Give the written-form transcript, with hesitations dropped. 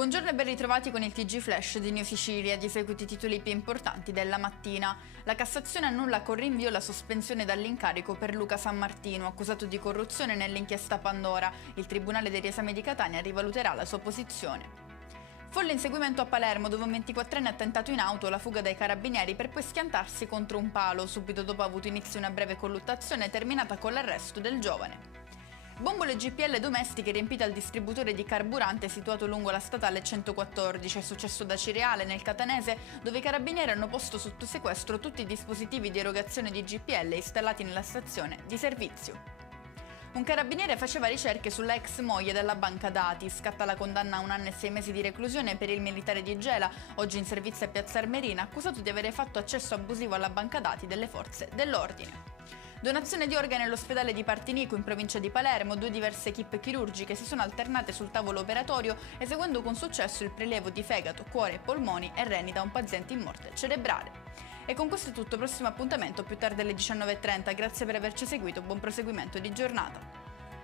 Buongiorno e ben ritrovati con il TG Flash di New Sicilia. Di seguito i titoli più importanti della mattina. La Cassazione annulla con rinvio la sospensione dall'incarico per Luca Sammartino, accusato di corruzione nell'inchiesta Pandora. Il Tribunale del Riesame di Catania rivaluterà la sua posizione. Folle inseguimento a Palermo, dove un 24enne ha tentato in auto la fuga dai carabinieri per poi schiantarsi contro un palo. Subito dopo ha avuto inizio una breve colluttazione terminata con l'arresto del giovane. Bombole GPL domestiche riempite al distributore di carburante situato lungo la statale 114. È successo da Cireale, nel Catanese, dove i carabinieri hanno posto sotto sequestro tutti i dispositivi di erogazione di GPL installati nella stazione di servizio. Un carabiniere faceva ricerche sulla ex moglie della banca dati. Scatta la condanna a 1 anno e 6 mesi di reclusione per il militare di Gela, oggi in servizio a Piazza Armerina, accusato di avere fatto accesso abusivo alla banca dati delle forze dell'ordine. Donazione di organi all'ospedale di Partinico in provincia di Palermo. 2 diverse equipe chirurgiche si sono alternate sul tavolo operatorio, eseguendo con successo il prelievo di fegato, cuore, polmoni e reni da un paziente in morte cerebrale. E con questo è tutto, prossimo appuntamento più tardi alle 19:30. Grazie per averci seguito, buon proseguimento di giornata.